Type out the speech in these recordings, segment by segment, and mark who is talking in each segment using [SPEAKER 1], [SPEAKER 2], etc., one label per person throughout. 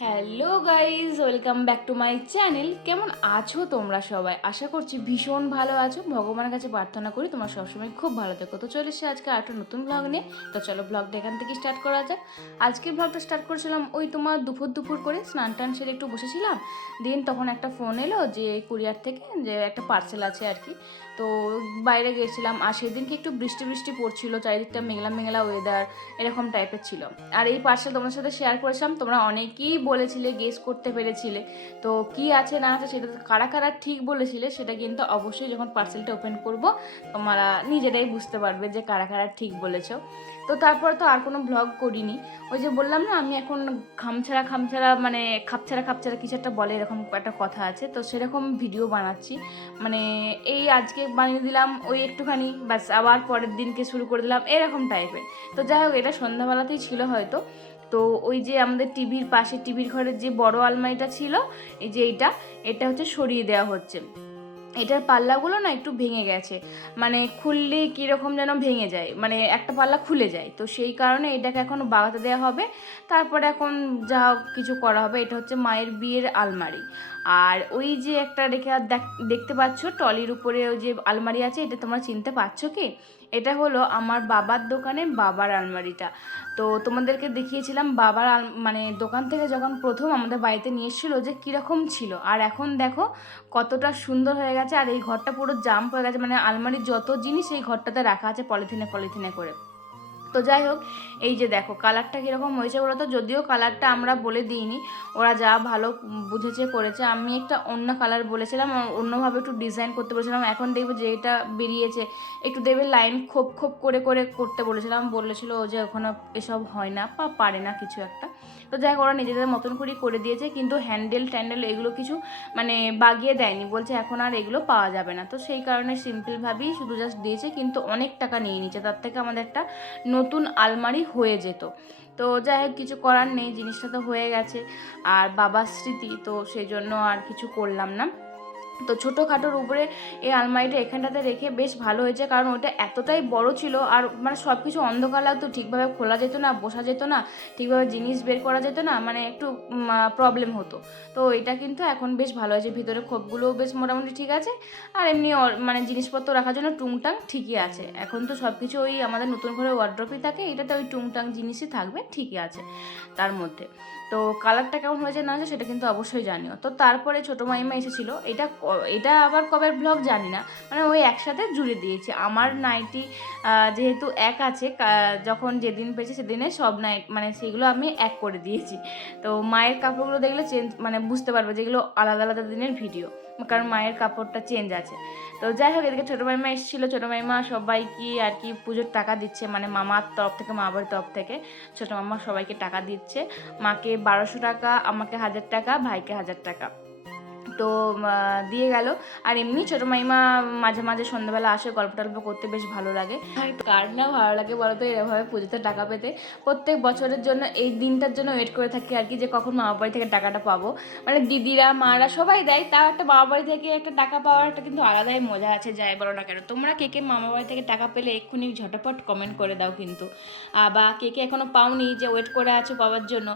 [SPEAKER 1] Hello guys welcome back to my channel. কেমন আছো তোমরা সবাই? আশা করছি ভীষণ ভালো আছো। ভগবানের কাছে প্রার্থনা করি তোমরা সবসময় খুব ভালো থেকো। তো চলে এসে আজকে একটা নতুন ব্লগ নিয়ে। তো চলো ব্লগটা এখান থেকে স্টার্ট করা যাক। আজকের ব্লগটা স্টার্ট করেছিলাম ওই তোমার দুপুর দুপুর করে স্নান টান সেরে একটু বসেছিলাম। দিন তখন একটা ফোন এলো যে কুরিয়ার থেকে, যে একটা পার্সেল আছে আর কি। তো বাইরে গেছিলাম আর সেদিনকে একটু বৃষ্টি বৃষ্টি পড়ছিল, চারিদিকটা মেঘলা মেঘলা ওয়েদার এরকম টাইপের ছিল। আর এই পার্সেল তোমার সাথে শেয়ার করেছিলাম, তোমরা অনেকেই বলেছিলে গেস করতে পেরেছিলে। তো কি আছে, না আছে, সেটা কারা কারা ঠিক বলেছিলে, সেটা কিন্তু অবশ্যই যখন পার্সেলটা ওপেন করব, তোমরা নিজেরাই বুঝতে পারবে যে কারা কারা ঠিক বলেছ। তো তারপরে তো আর কোনো ব্লগ করিনি। ওই যে বললাম না, আমি এখন খামছাড়া খামছাড়া মানে খাপছাড়া খাপছাড়া কিছু একটা বলে, এরকম একটা কথা আছে। তো সেরকম ভিডিও বানাচ্ছি। মানে এই আজকে বানিয়ে দিলাম, ওই একটুখানি, ব্যাস আবার পরের দিনকে শুরু করে দিলাম, এরকম টাইপের তো যাই হোক, এটা সন্ধ্যাবেলাতেই ছিল হয়তো। তো ওই যে আমাদের টিভির পাশে, টিভির ঘরের যে বড় আলমারিটা ছিল, এই যে এইটা, এটা হচ্ছে সরিয়ে দেওয়া হচ্ছে। এটার পাল্লাগুলো না একটু ভেঙে গেছে। মানে খুললে কীরকম যেন ভেঙে যায় মানে একটা পাল্লা খুলে যায়। তো সেই কারণে এটাকে এখন বাগাতে দেওয়া হবে। তারপরে এখন যা কিছু করা হবে, এটা হচ্ছে মায়ের বিয়ের আলমারি। আর ওই যে একটা রেখে দেখ- দেখতে পাচ্ছ টলির উপরে ওই যে আলমারি আছে, এটা তোমরা চিনতে পারছ কি? এটা হলো আমার বাবার দোকানে বাবার আলমারিটা। তো তোমাদেরকে দেখিয়েছিলাম, বাবার মানে দোকান থেকে যখন প্রথম আমাদের বাড়িতে নিয়ে এসেছিল যে কীরকম ছিল। আর এখন দেখো কতটা সুন্দর হয়ে গেছে, আর এই ঘরটা পুরো জাম্প হয়ে গেছে মানে আলমারির যত জিনিস এই ঘরটাতে রাখা আছে পলিথিনে পলিথিনে করে। তো যাই হোক, এই যে দেখো কালারটা কীরকম হয়েছে ওরা তো? যদিও কালারটা আমরা বলে দিইনি, ওরা যা ভালো বুঝেছে, করেছে। আমি একটা অন্য কালার বলেছিলাম অন্যভাবে একটু ডিজাইন করতে বলেছিলাম। এখন দেখব যে এটা বেরিয়েছে, একটু দেবে লাইন খোপ খোপ করে করে করতে বলেছিলাম। বলেছিল ও যে ওখানে এসব হয় না বা পারে না কিছু একটা। তো যাই হোক, ওরা নিজেদের মতন করেই করে দিয়েছে, কিন্তু হ্যান্ডেল ট্যান্ডেল এগুলো কিছু মানে বাগিয়ে দেয়নি, বলছে এখন আর এগুলো পাওয়া যাবে না। তো সেই কারণে সিম্পলভাবেই শুধু জাস্ট দিয়েছে, কিন্তু অনেক টাকা নিয়ে নিচ্ছে তার থেকে আমাদের একটা নতুন আলমারি হয়ে যেত। তো যাই হোক, কিছু করার নেই, জিনিসটা তো হয়ে গেছে, আর বাবার স্মৃতি, তো সেই জন্য আর কিছু করলাম না। তো ছোটোখাটোর উপরে এই আলমারিটা এখানটাতে রেখে বেশ ভালো হয়েছে, কারণ ওটা এতটাই বড় ছিল আর মানে সব কিছু অন্ধকার লাগতো, ঠিকভাবে খোলা যেত না, বসা যেত না, ঠিকভাবে জিনিস বের করা যেত না মানে একটু প্রবলেম হতো। তো এটা কিন্তু এখন বেশ ভালো হয়েছে, ভিতরে খোপগুলোও বেশ মোটামুটি ঠিক আছে, আর এমনি মানে জিনিসপত্র রাখার জন্য টুংটাং ঠিকই আছে। এখন তো সব কিছু ওই আমাদের নতুন ঘরে ওয়ার্ড্রপই থাকে, এটাতে ওই টুংটাং জিনিসই থাকবে, ঠিকই আছে তার মধ্যে। তো কালারটা কেমন হয়েছে না হয়েছে সেটা কিন্তু অবশ্যই জানিও। তো তারপরে ছোটো মাইমা এসেছিল, এটা এটা আবার কবের ব্লগ জানি না মানে ওই একসাথে জুড়ে দিয়েছে। আমার নাইটি যেহেতু এক আছে যখন যেদিন পেয়েছে সেদিনে সব নাইট মানে সেগুলো আমি এক করে দিয়েছি। তো মায়ের কাপড়গুলো দেখলে চেঞ্জ মানে বুঝতে পারবে যেগুলো আলাদা আলাদা দিনের ভিডিও কারণ মায়ের কাপড়টা চেঞ্জ আছে। তো যাই হোক, এদিকে ছোটো মাইমা এসেছিল। ছোটো মাইমা সবাইকে আর কি পুজোর টাকা দিচ্ছে। মানে মামার তরফ থেকে, মা বাবার তরফ থেকে ছোটো মামা সবাইকে টাকা দিচ্ছে। মাকে বারোশো টাকা, আমাকে হাজার টাকা, ভাইকে হাজার টাকা। তো দিয়ে গেল। আর এমনি ছোটো মাইমা মাঝে মাঝে সন্ধ্যাবেলা আসে, গল্প টল্প করতে বেশ ভালো লাগে। কার না ভালো লাগে বলো তো পুজোতে টাকা পেতে। প্রত্যেক বছরের জন্য, এই দিনটার জন্য ওয়েট করে থাকি আর কি, যে কখন মামা বাড়ি থেকে টাকাটা পাবো। মানে দিদিরা, মারা সবাই দেয়, তাও একটা বাবা বাড়ি থেকে একটা টাকা পাওয়ার একটা কিন্তু আলাদাই মজা আছে, যাই বলো না কেন। তোমরা কে কে মামা বাড়ি থেকে টাকা পেলে এক্ষুনি ঝটপট কমেন্ট করে দাও কিন্তু। বা কে কে এখনও পাওনি যে ওয়েট করে আছো পাওয়ার জন্য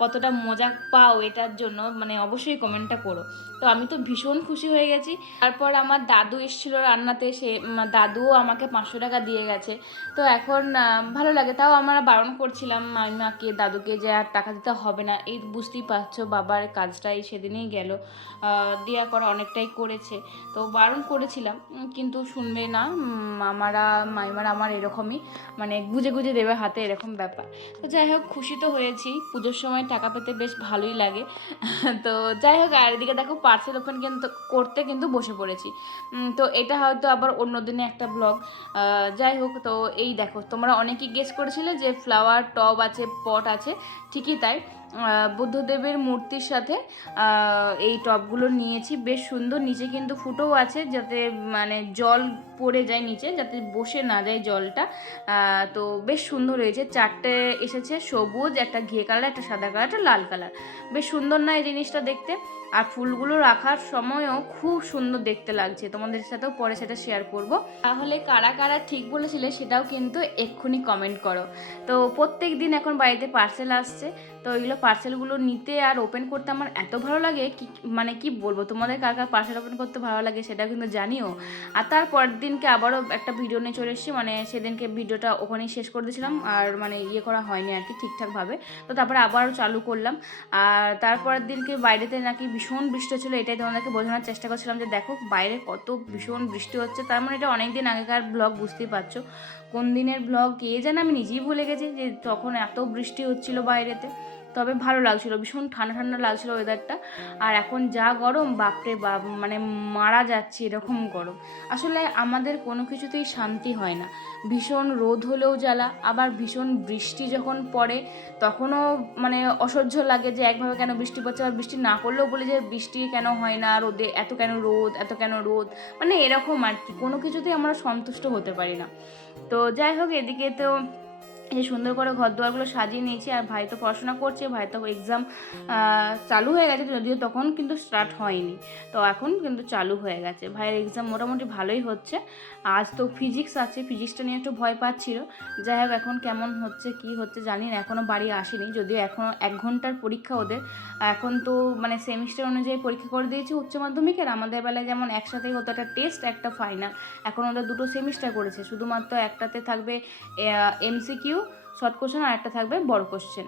[SPEAKER 1] কতটা মজা পাও এটার জন্য মানে অবশ্যই কমেন্টটা করো। তো আমি তো ভীষণ খুশি হয়ে গেছি। তারপর আমার দাদু এসেছিল রান্নাতে সে দাদুও আমাকে পাঁচশো টাকা দিয়ে গেছে। তো এখন ভালো লাগে। তাও আমরা বারণ করছিলাম মাকে দাদুকে যে আর টাকা দিতে হবে না। এই বুঝতেই পারছ বাবার কাজটাই সেদিনেই গেল। দেয়া করা অনেকটাই করেছে। তো বারণ করেছিলাম কিন্তু শুনবে না উম, আমারা মাইমারা আমার এরকমই মানে গুজে গুজে দেবে হাতে এরকম ব্যাপার। তো যাই হোক খুশি তো হয়েছি। পুজোর সময় টাকা পেতে বেশ ভালোই লাগে। তো যাই হোক আর এদিকে দেখো পার্সেল ওপেন কিন্তু করতে কিন্তু বসে পড়েছি। তো এটা হয়তো আবার অন্য দিনে একটা ব্লগ যাই হোক, তো এই দেখো, তোমরা অনেকেই গেস করেছিলে যে ফ্লাওয়ার টব আছে পট আছে, ঠিকই তাই। বুদ্ধদেবের মূর্তির সাথে এই টবগুলো নিয়েছি। বেশ সুন্দর, নিচে কিন্তু ফুটোও আছে যাতে মানে জল পড়ে যায় নিচে, যাতে বসে না যায় জলটা। তো বেশ সুন্দর হয়েছে। চারটে এসেছে, সবুজ, একটা ঘিয়ে কালার, একটা সাদা কালার, একটা লাল কালার। বেশ সুন্দর না এই জিনিসটা দেখতে? আর ফুলগুলো রাখার সময়ও খুব সুন্দর দেখতে লাগছে। তোমাদের সাথেও পরে সেটা শেয়ার করব। তাহলে কারা কারা ঠিক বলেছিলে সেটাও কিন্তু এক্ষুনি কমেন্ট করো। তো প্রত্যেক দিন এখন বাড়িতে পার্সেল আসছে। তো ওইগুলো পার্সেলগুলো নিতে আর ওপেন করতে আমার এত ভালো লাগে কি মানে কি বলব? তোমাদের কার কার পার্সেল ওপেন করতে ভালো লাগে সেটা কিন্তু জানিও। আর তারপরের দিনকে আবারও একটা ভিডিও নিয়ে চলে এসেছি মানে সেদিনকে ভিডিওটা ওখানেই শেষ করে দিয়েছিলাম, আর মানে ইয়ে করা হয়নি আর কি ঠিকঠাকভাবে। তো তারপরে আবারও চালু করলাম। আর তারপরের দিনকে বাইরেতে নাকি ভীষণ বৃষ্টি হচ্ছিল, এটাই তোমাদেরকে বোঝানোর চেষ্টা করছিলাম যে দেখো বাইরে কত ভীষণ বৃষ্টি হচ্ছে। তার মানে এটা অনেক দিন আগেকার ব্লগ বুঝতেই পারছ। কোন দিনের ব্লগ কে যেন আমি নিজেই ভুলে গেছি যে তখন এত বৃষ্টি হচ্ছিল বাইরেতে। তবে ভালো লাগছিল, ভীষণ ঠান্ডা ঠান্ডা লাগছিল ওয়েদারটা আর এখন যা গরম, বাপরে বাপ মানে মারা যাচ্ছে এরকম গরম। আসলে আমাদের কোনো কিছুতেই শান্তি হয় না। ভীষণ রোদ হলেও জ্বালা, আবার ভীষণ বৃষ্টি যখন পড়ে, তখনও মানে অসহ্য লাগে যে একভাবে কেন বৃষ্টি পড়ছে আর বৃষ্টি না পড়লেও বলে যে বৃষ্টি কেন হয় না, রোদে এত কেন রোদ, এত কেন রোদ। মানে এরকম আর কি, কোনো কিছুতেই আমরা সন্তুষ্ট হতে পারি না। তো যাই হোক এদিকে তো এই সুন্দর করে ঘর দুয়ারগুলো সাজিয়ে নিয়েছি আর ভাই তো পড়াশোনা করছে, ভাই তো এক্সাম চালু হয়ে গেছে যদিও তখন কিন্তু স্টার্ট হয়নি। তো এখন কিন্তু চালু হয়ে গেছে। ভাইয়ের এক্সাম মোটামুটি ভালোই হচ্ছে। আজ তো ফিজিক্স আছে ফিজিক্সটা নিয়ে একটু ভয় পাচ্ছিল। যাই হোক, এখন কেমন হচ্ছে, কি হচ্ছে জানি না এখনও বাড়ি আসেনি। যদিও এখনও এক ঘণ্টার পরীক্ষা ওদের। এখন তো মানে সেমিস্টার অনুযায়ী পরীক্ষা করে দিয়েছে উচ্চ মাধ্যমিকের আমাদের বেলায় যেমন একসাথেই হতো একটা টেস্ট একটা ফাইনাল এখন ওদের দুটো সেমিস্টার করেছে। শুধুমাত্র একটাতে থাকবে এমসিকিউ শর্ট কোশ্চেন আর একটা থাকবে বড় কোশ্চেন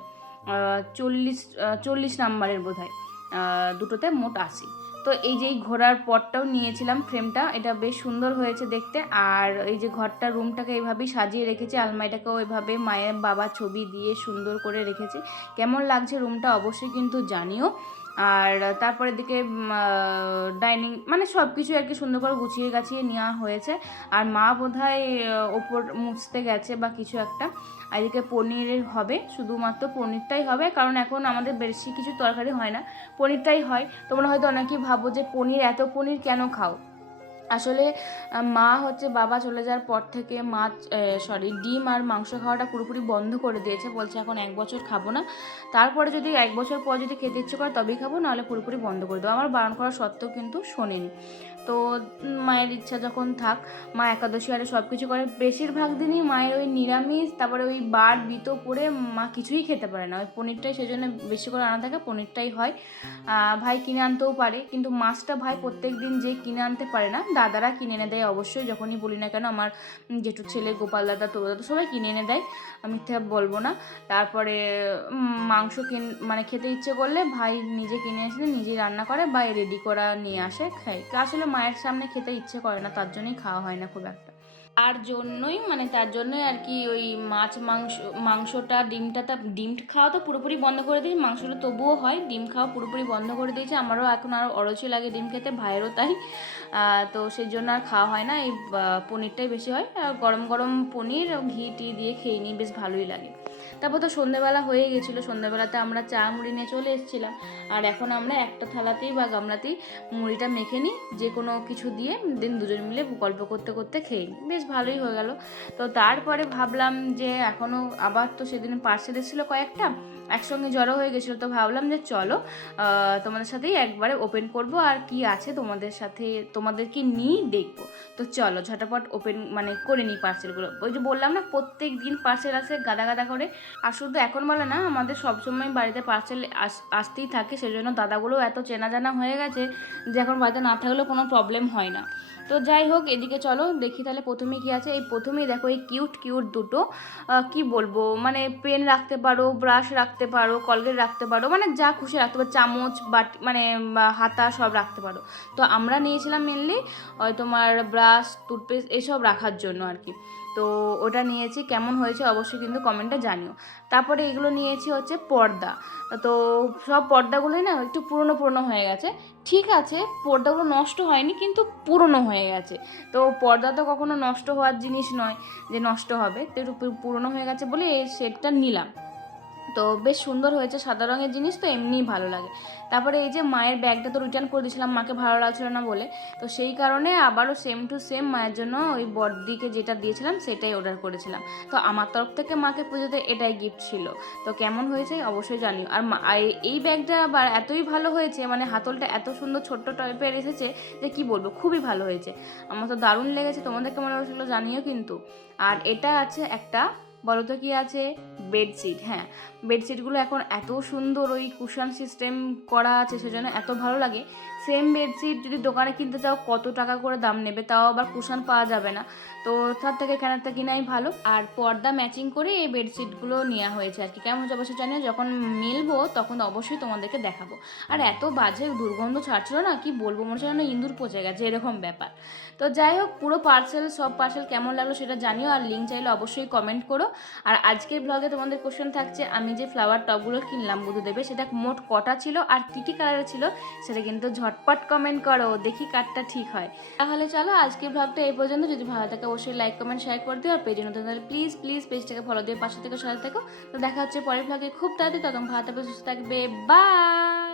[SPEAKER 1] চল্লিশ চল্লিশ নাম্বারের বোধ হয় দুটোতে মোট আশি। তো এই যে ঘোরার পটটাও নিয়েছিলাম ফ্রেমটা এটা বেশ সুন্দর হয়েছে দেখতে। আর এই যে ঘরটা রুমটাকে এইভাবেই সাজিয়ে রেখেছি, আলমারিটাকেও এভাবে মায়ের বাবা ছবি দিয়ে সুন্দর করে রেখেছি। কেমন লাগছে রুমটা অবশ্যই কিন্তু জানিও। আর তারপরের দিকে ডাইনিং মানে সব কিছু আর কি সুন্দর করে গুছিয়ে গাছিয়ে নেওয়া হয়েছে। আর মা বোধহয় ওপর মুছতে গেছে বা কিছু একটা। এদিকে পনির হবে, শুধুমাত্র পনিরটাই হবে। কারণ এখন আমাদের বেশি কিছু তরকারি হয় না, পনিরটাই হয়। তোমরা হয়তো অনেকেই ভাবো যে, পনির, এত পনির কেন খাও? আসলে মা হচ্ছে বাবা চলে যাওয়ার পর থেকে মাছ সরি ডিম আর মাংস খাওয়াটা পুরোপুরি বন্ধ করে দিয়েছে। বলছে এখন এক বছর খাব না। তারপরে যদি এক বছর পর যদি খেতে ইচ্ছে করে তবেই খাব, নাহলে পুরোপুরি বন্ধ করে দেবো। আমার বারণ করা সত্ত্বেও কিন্তু শোনেনি। তো মায়ের ইচ্ছা যখন থাক, মা একাদশী আরে সব কিছু করে, বেশিরভাগ দিনই মায়ের ওই নিরামিষ, তারপরে ওই বার বিতো করে মা কিছুই খেতে পারে না। ওই পনিরটাই সেই জন্য বেশি করে আনা থাকে, পনিরটাই হয়। ভাই কিনে আনতেও পারে, কিন্তু মাছটা ভাই প্রত্যেক দিন যে কিনে আনতে পারে না, দাদারা কিনে এনে দেয় অবশ্যই, যখনই বলি না কেন আমার জেঠুর ছেলে, গোপাল দাদা, তোর দাদা সবাই কিনে এনে দেয়, আমি বলব না। তারপরে মাংস কিন মানে খেতে ইচ্ছে করলে ভাই নিজে কিনে এসে নিজেই রান্না করে বা রেডি করা নিয়ে আসে খাই আসলে মায়ের সামনে খেতে ইচ্ছে করে না, তার জন্যই খাওয়া হয় না খুব একটা। তার জন্যই মানে তার জন্যই আর কি ওই মাছ, মাংস, মাংসটা, ডিমটা তা, ডিম খাওয়া তো পুরোপুরি বন্ধ করে দিয়েছি, মাংসটা তবুও হয়, ডিম খাওয়া পুরোপুরি বন্ধ করে দিয়েছে, আমারও এখন আরও অরচি লাগে ডিম খেতে, ভাইয়েরও তাই। তো সেই জন্য আর খাওয়া হয় না, এই পনিরটাই বেশি হয়, আর গরম গরম পনির, ঘি টি দিয়ে খেয়ে নিই, বেশ ভালোই লাগে। তারপর তো সন্ধ্যেবেলা হয়ে গেছিল সন্ধ্যেবেলাতে আমরা চা মুড়ি নিয়ে চলে এসেছিলাম। আর এখন আমরা একটা থালাতেই বা গামলাতেই মুড়িটা মেখে নিই, যে কোনো কিছু দিয়ে দিন দুজন মিলে গল্প করতে করতে খেয়ে নিই। বেশ ভালোই হয়ে গেল। তো তারপরে ভাবলাম যে এখনও আবার তো সেদিন পার্সেল এসেছিল কয়েকটা, একসঙ্গে জড়ো হয়ে গেছিল, তো ভাবলাম যে চলো তোমাদের সাথেই একবারে ওপেন করব আর কি আছে তোমাদের সাথে, তোমাদেরকে নিয়েই দেখব। তো চলো ঝটাপট ওপেন মানে করে নিই পার্সেলগুলো ওই যে বললাম না প্রত্যেক দিন পার্সেল আসে গাদা গাদা করে আর শুধু এখন বলে না, আমাদের সবসময় বাড়িতে পার্সেল আসতেই থাকে, সেজন্য দাদাগুলো এত চেনা জানা হয়ে গেছে যে এখন বাড়িতে না থাকলেও কোনো প্রবলেম হয় না। তো যাই হোক, এদিকে চলো, দেখি তাহলে প্রথমে কি আছে। এই প্রথমেই দেখো এই কিউট কিউট দুটো কি বলব? মানে পেন রাখতে পারো ব্রাশ রাখতে পারো কলগেট রাখতে পারো মানে যা খুশি রাখতে পারো, চামচ, বাটি মানে হাতা সব রাখতে পারো। তো আমরা নিয়েছিলাম মেনলি তোমার ব্রাশ টুথপেস্ট এসব রাখার জন্য আর কি। তো ওটা নিয়েছি, কেমন হয়েছে অবশ্যই কিন্তু কমেন্টে জানিও। তারপরে এগুলো নিয়েছি হচ্ছে পর্দা। তো সব পর্দাগুলোই না একটু পুরনো পুরনো হয়ে গেছে। ঠিক আছে, পর্দাগুলো নষ্ট হয়নি কিন্তু পুরনো হয়ে গেছে। তো পর্দা তো কখনো নষ্ট হওয়ার জিনিস নয় যে নষ্ট হবে। তো একটু পুরনো হয়ে গেছে বলে এই সেটটা নিলাম। তো বেশ সুন্দর হয়েছে, সাদা রঙের জিনিস তো এমনিই ভালো লাগে। তারপরে এই যে মায়ের ব্যাগটা তো রিটার্ন করে দিয়েছিলাম, মাকে ভালো লাগছিল না বলে। তো সেই কারণে আবারও সেম টু সেম মায়ের জন্য ওই বড়দিকে যেটা দিয়েছিলাম, সেটাই অর্ডার করেছিলাম। তো আমার তরফ থেকে মাকে পুজোতে এটাই গিফট ছিল। তো কেমন হয়েছে অবশ্যই জানিও। আর এই ব্যাগটা আবার এতই ভালো হয়েছে মানে হাতলটা এত সুন্দর ছোট্ট টাইপের এসেছে যে কি বলব, খুবই ভালো হয়েছে। আমার তো দারুণ লেগেছে, তোমাদের কেমন হয়েছিল জানিও কিন্তু। আর এটা আছে একটা বলো তো কী আছে? বেডশিট হ্যাঁ। বেডশিটগুলো এখন এত সুন্দর ওই কুশন সিস্টেম করা আছে সেজন্য এত ভালো লাগে। সেম বেডশিট যদি দোকানে কিনতে চাও, কত টাকা করে দাম নেবে? তাও আবার কুশন পাওয়া যাবে না। তো তার থেকে এখানেতে কিনাই ভালো। আর পর্দা ম্যাচিং করে এই বেডশিটগুলো নেওয়া হয়েছে আর কি কেমন হচ্ছে অবশ্যই জানিও। যখন মিলবো, তখন অবশ্যই তোমাদেরকে দেখাবো। আর এত বাজে দুর্গন্ধ ছাড়ছিল না? কি বলব? মনে হচ্ছে ইঁদুর পচে গেছে, এরকম ব্যাপার। তো যাই হোক, পুরো পার্সেল সব পার্সেল কেমন লাগল সেটা জানিও। আর লিঙ্ক চাইলে অবশ্যই কমেন্ট করো। আর আজকের ব্লগে তোমাদের কোশ্চেন থাকছে, আমি যে ফ্লাওয়ার টপগুলো কিনলাম বুধুদেবে সেটা মোট কটা ছিল? আর কী কী কালারের ছিল? সেটা কিন্তু ঝটপট কমেন্ট করো, দেখি কারটা ঠিক হয়। তাহলে চলো আজকের ব্লগটা এই পর্যন্ত। যদি ভালো থাকে অবশ্যই লাইক কমেন্ট শেয়ার করে দিও। আর পেজে নতুন তাহলে প্লিজ প্লিজ পেজটাকে ফলো দিয়ে পাশে থেকে সাথে থাকো। তো দেখা হচ্ছে পরের ব্লগে খুব তাড়াতাড়ি তখন ভালো থাকবে, সুস্থ থাকবে। বাই